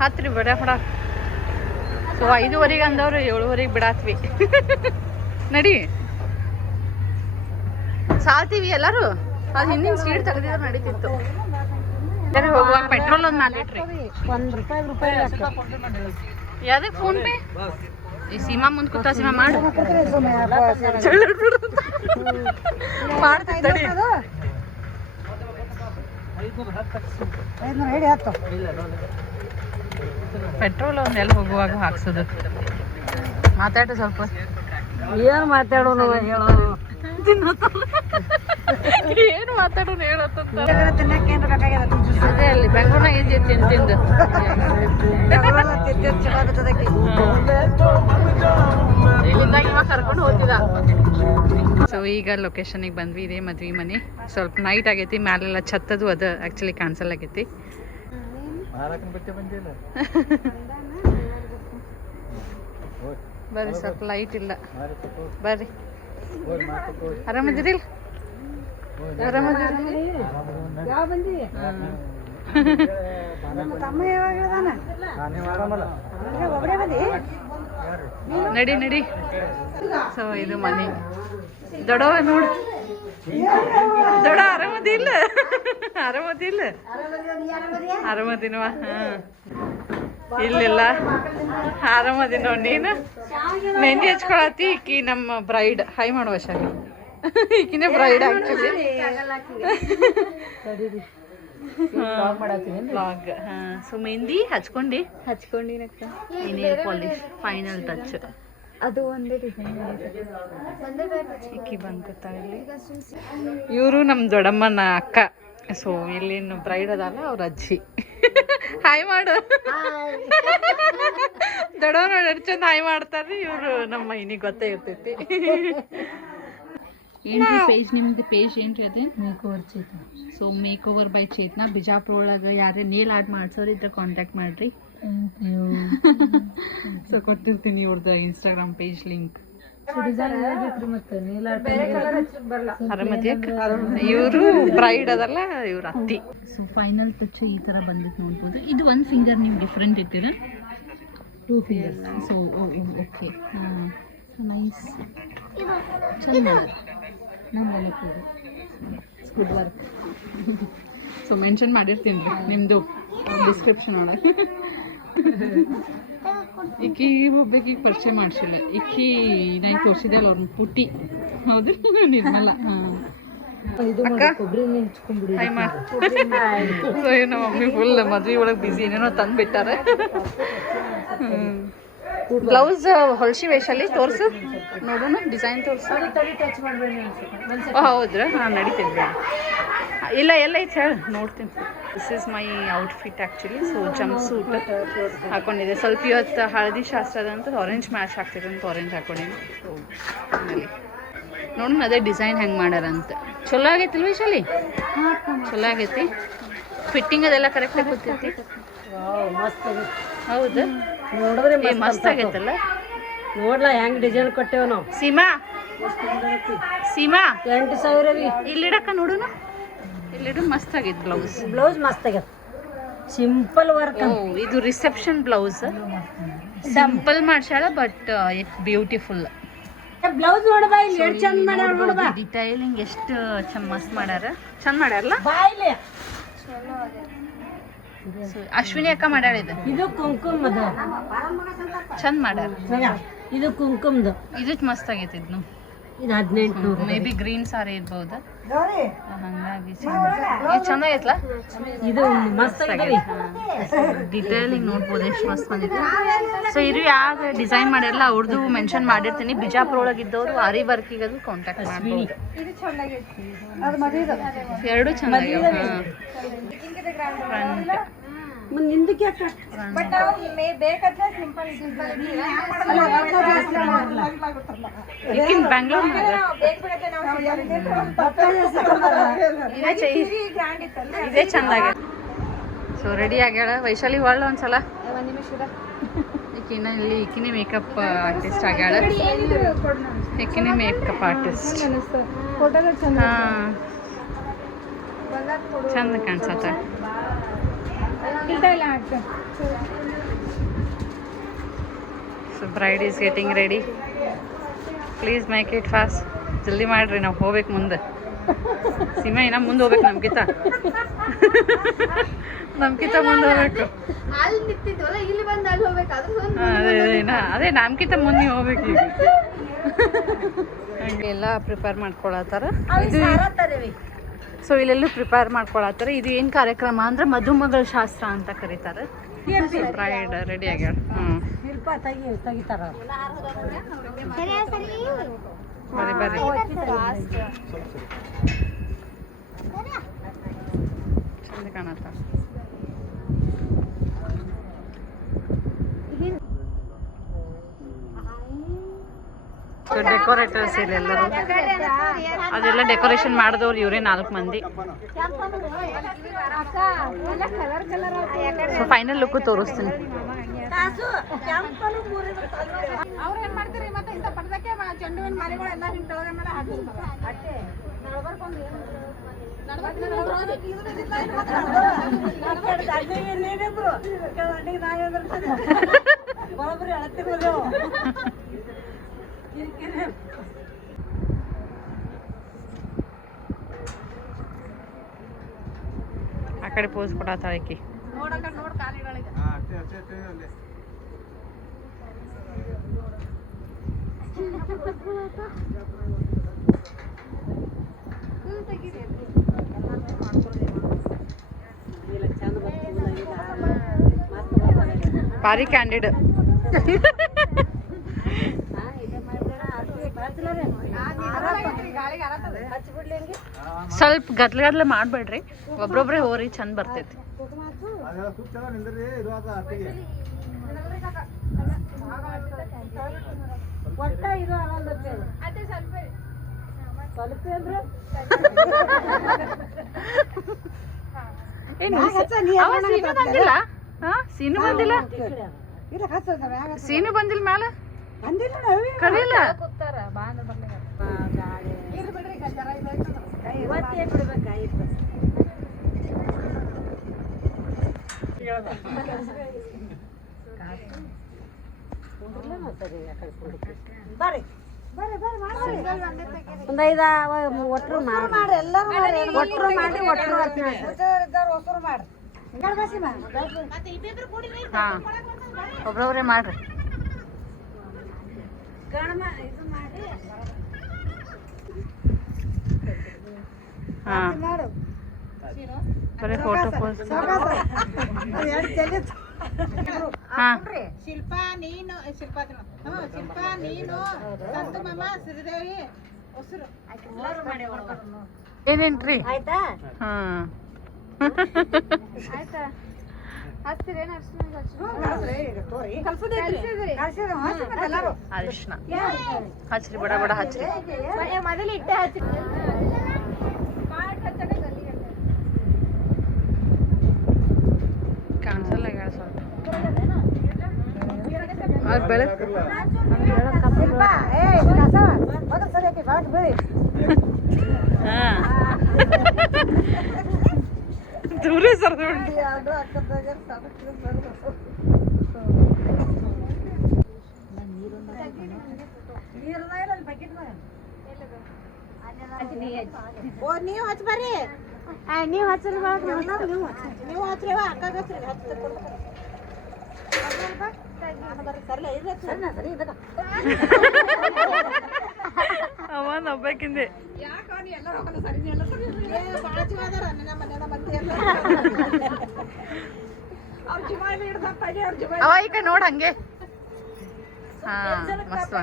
ಹತ್ರಿ ಬಡ ಬಡ. ಸೊ 5:15 ಅಂದವ್ರು 7:15 ಬಿಡಾತ್ವಿ. ನಡಿ ಸಾಲ್ತೀವಿ ಎಲ್ಲರೂ. ಅದು ಹಿಂದಿನ ಸೀಟ್ ತೆಗೆದಿದ್ರೆ ನಡೀತಿತ್ತು. ಹೋಗುವಾಗ ಪೆಟ್ರೋಲ್ ಒಂದು 4 ಲೀಟ್ರಿ. ಯಾವ್ದಕ್ಕೆ ಫೋನ್ ಪೇ? ಈ ಸೀಮಾ ಮುಂದೆ ಕೂತ ಸೀಮಾ ಮಾಡು. ಮಾಡ್ತಿದ್ದ ಪೆಟ್ರೋಲ್ ಒಂದೆಲ್ಲ ಹೋಗುವಾಗ ಹಾಕ್ಸೋದು. ಮಾತಾಡ ಸ್ವಲ್ಪ. ಏನು ಮಾತಾಡೋಣ ಹೇಳೋ. ಏನು ಮಾತಾಡೋಣ ಹೇಳತ್ತಂತ. ಅದೇ ಅಲ್ಲಿ ಬೆಂಗಳೂರಾಗ ಇದ್ದಿ ತಿಂದು ಇವಾಗ ಕರ್ಕೊಂಡು ಹೋಗ್ತಿದ್ದ. ಸೊ ಈಗ ಲೊಕೇಶನಿಗೆ ಬಂದ್ವಿ. ಇದೇ ಮದ್ವಿ ಮನೆ. ಸ್ವಲ್ಪ ನೈಟ್ ಆಗೈತಿ. ಮ್ಯಾಲೆಲ್ಲ ಛತ್ತದು ಅದು ಆ್ಯಕ್ಚುಲಿ ಕ್ಯಾನ್ಸಲ್ ಆಗೈತಿ. ಬರ್ರಿ ಸ್ವಲ್ಪ ಲೈಟ್ ಇಲ್ಲ. ಬರ್ರಿ. ಆರಾಮದಿರಿಲ್ಲ? ಆರಾಮದಿರಿ. ನಡಿ ನಡಿ. ಸೊ ಇದು ಮನೆ. ದೊಡ್ಡವ ನೋಡು. ದೊಡ್ಡ ಆರಾಮದಿಲ್ಲ? ಆರಾಮದಿಲ್ಲ? ಆರಾಮದಿನವ. ಹಾಂ ಇಲ್ಲಿಲ್ಲ. ಆರಾಮದಿನ. ನೀನು ಮೆಹಂದಿ ಹಚ್ಕೊಳತಿ. ಈಕಿ ನಮ್ಮ ಬ್ರೈಡ್. ಹೈ ಮಾಡುವ ಶಾಲಿ. ಈಕಿನೇ ಬ್ರೈಡ್ ಆಕ್ಚುಲಿ. ಬ್ಲಾಗ್. ಹಾಂ ಸೊ ಮೆಹಂದಿ ಹಚ್ಕೊಂಡಿನಕ್ಕ. Nail polish final touch. ಅದು ಒಂದೇ ಡಿಸೈನ್. ಈಕಿ ಬಂದ್ಕೊತಾ ಇಲ್ಲಿ. ಇವರು ನಮ್ಮ ದೊಡ್ಡಮ್ಮನ ಅಕ್ಕ. ಸೊ ಇಲ್ಲಿನ ಬ್ರೈಡ್ ಅದಲ್ಲ ಅವ್ರ ಅಜ್ಜಿ. ಹಾಯ್ ಮಾಡು. ದೊಡ್ಡವ್ರು ನೋಡಿ ಎಷ್ಟು ಚಂದ ಹಾಯ್ ಮಾಡ್ತಾರ್ರಿ. ಇವರು ನಮ್ಮ ಇನ್ನಿಗೆ ಗೊತ್ತೇ ಇರ್ತೈತಿ. ಏನ್ರಿ ಪೇಜ್ ನಿಮ್ದು? ಪೇಜ್ ಏನ್ರಿ ಅದೇ? ಮೇಕೋವರ್ ಚೇತನ. ಸೊ ಮೇಕೋವರ್ ಬೈ ಚೇತನ. ಬಿಜಾಪುರ ಒಳಗೆ ಯಾರೇ ನೇಲ್ ಆರ್ಟ್ ಮಾಡ್ಸೋರು ಇದ್ರೆ ಕಾಂಟ್ಯಾಕ್ಟ್ ಮಾಡ್ರಿ. ಸೊ ಕೊಟ್ಟಿರ್ತೀನಿ ಇವ್ರದ್ದು ಇನ್ಸ್ಟಾಗ್ರಾಮ್ ಪೇಜ್ ಲಿಂಕ್. ಇವರು ಬ್ರೈಡ್ ಅದಲ್ಲ, ಇವ್ರ ಅತ್ತಿ. ಸೊ ಫೈನಲ್ ಟಚ್ ಈ ತರ ಬಂದಿತ್ತು ನೋಡ್ಬೋದು. ಇದು ಒಂದು ಫಿಂಗರ್ ನೀವು ಡಿಫ್ರೆಂಟ್ ಇರ್ತೀರ. 2 fingers. So okay. ನೈಸ್. ಚೆನ್ನಾಗಿ ನಮ್ಮಲ್ಲಿ ಗುಡ್ ವರ್ಕ್. ಸೊ ಮೆನ್ಷನ್ ಮಾಡಿರ್ತೀನಿ ರೀ ನಿಮ್ಮದು ಡಿಸ್ಕ್ರಿಪ್ಷನ್ ಒಳಗೆ. ಈಕಿ ಒಬ್ಬಾಕಿಗೆ ಪರಿಚಯ ಮಾಡಿಸಿಲ್ಲ. ಈಕಿ ನಾ ತೋರಿಸಿದೆ ಅಲ್ಲ ಅವ್ರನ್ನ ಪುಟ್ಟಿ. ಹೌದು ನಿರ್ಮಲ. ಹಾಂ ಸೊ ನಮ್ಮ ಮಮ್ಮಿ ಫುಲ್ ಮದ್ವೆ ಒಳಗೆ ಬಿಸಿ ಏನೇನೋ ತಂದುಬಿಟ್ಟಾರೆ. ಬ್ಲೌಸ್ ಹೊಲ್ಸಿ ವೇಷಲ್ಲಿ ತೋರಿಸು ನೋಡೋಣ. ಡಿಸೈನ್ ತೋರಿಸು. ಹೌದ್ರಾ? ಹಾಂ ನಡೀತಿದ್ವಿ. ಇಲ್ಲ ಎಲ್ಲ ಐತೆ ಹೇಳಿ ನೋಡ್ತೀನಿ. This is my outfit actually. So jumpsuit ಹಾಕೊಂಡಿದೆ. ಸ್ವಲ್ಪ ಇವತ್ತು ಹಳದಿ ಶಾಸ್ತ್ರ ಅದಂತ ಆರೆಂಜ್ ಮ್ಯಾಚ್ ಆಗ್ತಿದೆ ಅಂತ ಆರೆಂಜ್ ಹಾಕೊಂಡಿನಿ. ಸೊ ಆಮೇಲೆ ನೋಡೋಣ ಅದೇ ಡಿಸೈನ್ ಹೆಂಗೆ ಮಾಡ್ಯಾರಂತ. ಚಲೋ ಆಗೈತಿಲ್ವ ಶಾಲಿ? ಚಲೋ ಆಗೈತಿ. ಫಿಟ್ಟಿಂಗ್ ಅದೆಲ್ಲ ಕರೆಕ್ಟಾಗಿ ಗೊತ್ತೈತಿ. ಹೌದು ನೋಡಿದ್ರೆ ಮಸ್ತ್ ಆಗೈತಲ್ಲ. ನೋಡ್ಲಾ ಹೆಂಗ್ ಡಿಸೈನ್ ಕೊಟ್ಟೇವ ನಾವು. ಸೀಮಾ 8,000 ರೀ. ಇಲ್ಲಿಡಕ್ಕ ನೋಡೋಣ. ಇಲ್ಲಿಡು. ಮಸ್ತ್ ಆಗೈತೆ ಬ್ಲೌಸ್. ಬ್ಲೌಸ್ ಮಸ್ತ್ ಆಗೈತೆ. Simple work. ಇದು ರಿಸೆಪ್ಷನ್ ಬ್ಲೌಸ್. ಸಿಂಪಲ್ ಮಾಡ್ಸ್ಯಾಳ ಬಟ್ ಇಟ್ಸ್ ಬ್ಯೂಟಿಫುಲ್. ಬ್ಲೌಸ್ ನೋಡಬ ಇಲ್ಲಿ ಎಷ್ಟು ಚಂದ ಮಾಡ್ಯಾರ ನೋಡಬ. ಡಿಟೈಲಿಂಗ್ ಎಷ್ಟು ಮಸ್ತ್ ಮಾಡ್ಯಾರ. ಚಂದ ಮಾಡ್ಯಾರಲ್ಲ. ಬಾಯಿಲೆ ಅಶ್ವಿನಿ ಅಕ್ಕ ಮಾಡ್ಯಾಳ. ಇದು ಕುಂಕುಮದ ಚಂದ ಮಾಡ್ಯಾರ. ಇದು ಕುಂಕುಮದ. ಇದು ಮಸ್ತ್ ಆಗೈತಿ. ಇದನ್ನು ಇದು 1800. ಮೇ ಬಿ ಗ್ರೀನ್ ಸಾರಿ ಇರ್ಬೋದು. ಹಂಗಾಗಿ ಚಂದ ಆಗೈತಲ್ಲ. ಇದು ಮಸ್ತ್ ಆಗೈತಿ. ಡಿಟೇಲಿಂಗ್ ನೋಡ್ಬೋದು ಎಷ್ಟು ಮಸ್ತ್ ಬಂದಿದೆ. ಸೊ ಇದು ಯಾವ ಡಿಸೈನ್ ಮಾಡಿರಲ್ಲ ಅವ್ರದ್ದು ಮೆನ್ಷನ್ ಮಾಡಿರ್ತೀನಿ. ಬಿಜಾಪುರ ಒಳಗಿದ್ದವರು ಆರಿ ವರ್ಕಿಗೆ ಅದು ಕಾಂಟ್ಯಾಕ್ಟ್ ಮಾಡ್ಬೋದು. ಎರಡು ಚೆನ್ನಾಗಿ. ನಿಂದಕ್ಕೆ ಬೆಂಗಳೂರು ಇದೇ ಚಂದ. ಸೊ ರೆಡಿ ಆಗ್ಯಾಳ ವೈಶಾಲಿ. ಒಳ್ಳೆ ಒಂದ್ಸಲ ಈಕಿನ ಇಲ್ಲಿ ಈಕಿನೇ ಮೇಕಪ್ ಆರ್ಟಿಸ್ಟ್ ಆಗ್ಯಾಳ. ಈಕಿನೇ ಮೇಕಪ್ ಆರ್ಟಿಸ್ಟ್. ಹಾಂ ಚಂದ ಕಾಣಿಸತ್ತ. Bride is getting ready. Please make it fast. ಜಲ್ದಿ ಮಾಡಿರಿ, ನಾವು ಹೋಗ್ಬೇಕು ಮುಂದೆ. ಸೀಮಾ ಇನ್ನ ಮುಂದೆ ಹೋಗ್ಬೇಕು ನಮ್ಗಿಂತ ಮುಂದೆ ಹೋಗ್ಬೇಕು. ಅದೇ ನಮ್ಗಿಂತ ಮುಂದೆ ನೀವು ಹೋಗ್ಬೇಕು ಈಗ. ಹಂಗೆಲ್ಲ ಪ್ರಿಪೇರ್ ಮಾಡ್ಕೊಳತ್ತಾರ. ಸೊ ಇಲ್ಲೆಲ್ಲೂ ಪ್ರಿಪೇರ್ ಮಾಡ್ಕೊಳತ್ತಾರ. ಇದು ಏನು ಕಾರ್ಯಕ್ರಮ ಅಂದ್ರೆ ಮದುಮಗಳ ಶಾಸ್ತ್ರ ಅಂತ ಕರೀತಾರೆ. ಬ್ರೈಡ್ ರೆಡಿ ಆಗ್ಯಾಳ. ಬರ್ರಿ ಚಂದ ಕಾಣತ್ತ. ಡೆಕೋರೇಟರ್ಸ್ ಇಲ್ಲೆಲ್ಲರೂ, ಅದೆಲ್ಲ ಡೆಕೋರೇಷನ್ ಮಾಡಿದವ್ರು ಇವರೇ 4 ಮಂದಿ. ಸೊ ಫೈನಲ್ ಲುಕ್ ತೋರಿಸ್ತೀನಿ. ಆ ಕಡೆ ಪೋಸ್ ಕೊಡತ್ತಾಳ ಆಕಿ. ಭಾರಿ ಕ್ಯಾಂಡಿಡ್. ಸ್ವಲ್ಪ ಗದ್ಲೆ ಮಾಡ್ಬೇಡ್ರಿ, ಒಬ್ರೊಬ್ರೆ ಹೋರಿ ಚಂದ ಬರ್ತೈತಿ. ಸೀನು ಬಂದಿಲ್ಲ ಮ್ಯಾಲ ಕಳಿಲ್ಲ. ಒಂದು 5 ಒಟ್ರು ಮಾಡಿ ಹಾ ಒಬ್ರೊಬ್ರೆ ಮಾಡ್ರಿ. ಹಾ ಬರೀ ಫೋಟೋ ಪೋಸ್. ಹಾ ಶಿಲ್ಪಾ ನೀನು ಸಂತು ಮಾಮ ಶ್ರೀದೇವಿ ಹೊಸರು ಏನೇನ್ರಿ? ಆಯ್ತಾ? ಹಾ ಅರಿಶಿನ ಹಚ್ರಿ, ಬಡ ಬಡ ಹಚ್ರಿ. ಕಾಣಿಸಲ್ಲ ಸ್ವಲ್ಪ ಬೆಳಕು. ದೂರ ಸರ್ ನೀವು ಹಚ್ಚ ಬರ್ರಿ. ನೀವು ಹಚ್ಚ್ರಿ, ನೀವು ಹಚ್ಚಿವ ಅಕ್ಕ ಅವ ನವ್ಬೇಕಿಂದೆ. ಅವ ಈಗ ನೋಡ್ ಹಂಗೆ. ಹಾ ಮಸ್ತ್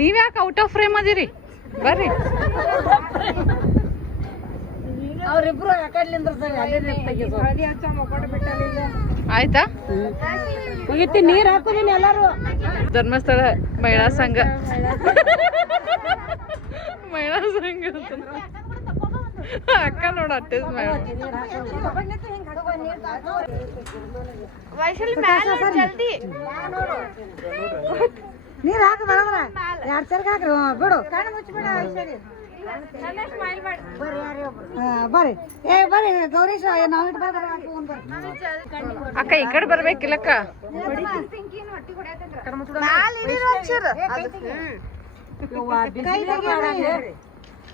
ನೀವ್ಯಾಕೆ ಔಟ್ ಆಫ್ ಫ್ರೇಮ್ ಅದಿರಿ? ಬರ್ರಿ. ಅವ್ರಿಬ್ರು ಆಯ್ತಾ? ಮುಗಿತಿ ನೀರ್ ಹಾಕೋದಿನ ಎಲ್ಲಾರು. ಧರ್ಮಸ್ಥಳ ಮಹಿಳಾ ಸಂಘ ಮಹಿಳಾ ಸಂಘ ಅಕ್ಕ ನೋಡ ಅಟ್ಟೆ ವೈಶಾಲಿ ಮ್ಯಾಲ ಜಲ್ದಿ ನೀರ್ ಹಾಕಿ ಬರೋದ್ರ 2 ಸರ್ಗ ಹಾಕ್ರಿ ಬಿಡು ಕಣ್ಣು ಮುಚ್ಚಿಬಿಡ ಐಶ್ವರ್ಯ ಬರ್ರಿ ಏ ಬರ್ರಿ ಗೌರೀಶ್ ನಾವ್ ಇಟ್ಟು ಬರ್ತಾರ ಅಕ್ಕ ಈ ಕಡೆ ಬರ್ಬೇಕಿಲ್ಲಕ್ಕ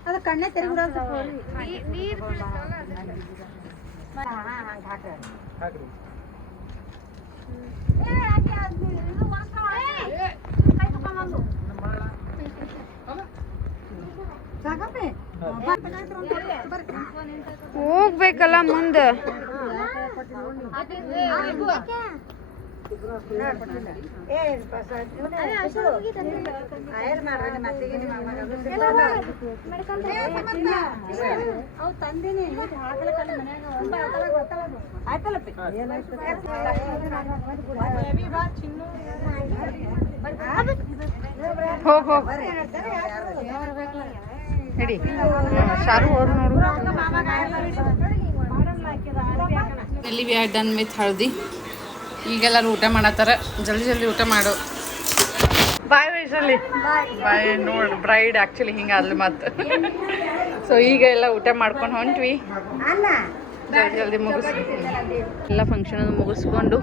ಅದು ಕಣ್ಣೆ ತೆರೆಗುಡ ಹೋಗ್ಬೇಕಲ್ಲ ಮುಂದ ಹೋಗ್ ಹೋಗ್ ನಡಿ ಶಾರು ಅವ್ರು ನೋಡು ಎಲ್ಲಿ ವಿ ಆರ್ ಡನ್ ವಿತ್ ಹಳದಿ ಈಗೆಲ್ಲರೂ ಊಟ ಮಾಡತ್ತಾರ ಜಲ್ದಿ ಜಲ್ದಿ ಊಟ ಮಾಡು ಬಾಯ್ ವೈಶಾಲಿ ಬಾಯ್ ನೋಡು ಬ್ರೈಡ್ ಆ್ಯಕ್ಚುಲಿ ಹಿಂಗಾದ್ಲು ಮತ್ತೆ ಸೊ ಈಗ ಎಲ್ಲ ಊಟ ಮಾಡ್ಕೊಂಡು ಹೊಂಟ್ವಿ ಜಲ್ದಿ ಜಲ್ದಿ ಎಲ್ಲ ಫಂಕ್ಷನ್ ಮುಗಿಸ್ಕೊಂಡು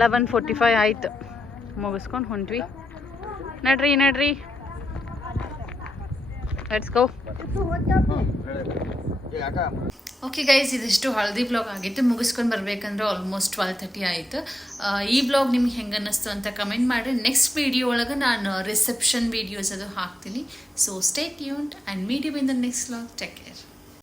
11:45 ಆಯ್ತು ಮುಗಿಸ್ಕೊಂಡು ಹೊಂಟ್ವಿ ನಡ್ರಿ ನಡ್ರಿ ಲೆಟ್ಸ್ ಗೋ ಓಕೆ ಗೈಸ್ ಇದಿಷ್ಟು ಹಳದಿ ಬ್ಲಾಗ್ ಆಗಿತ್ತು ಮುಗಿಸ್ಕೊಂಡು ಬರ್ಬೇಕಂದ್ರೆ ಆಲ್ಮೋಸ್ಟ್ 12:30 ಆಯಿತು ಈ ಬ್ಲಾಗ್ ನಿಮ್ಗೆ ಹೆಂಗೆ ಅನ್ನಿಸ್ತು ಅಂತ ಕಮೆಂಟ್ ಮಾಡಿ ನೆಕ್ಸ್ಟ್ ವಿಡಿಯೋ ಒಳಗೆ ನಾನು ರಿಸೆಪ್ಷನ್ ವೀಡಿಯೋಸ್ ಅದು ಹಾಕ್ತೀನಿ so stay tuned and meet you in the next blog take care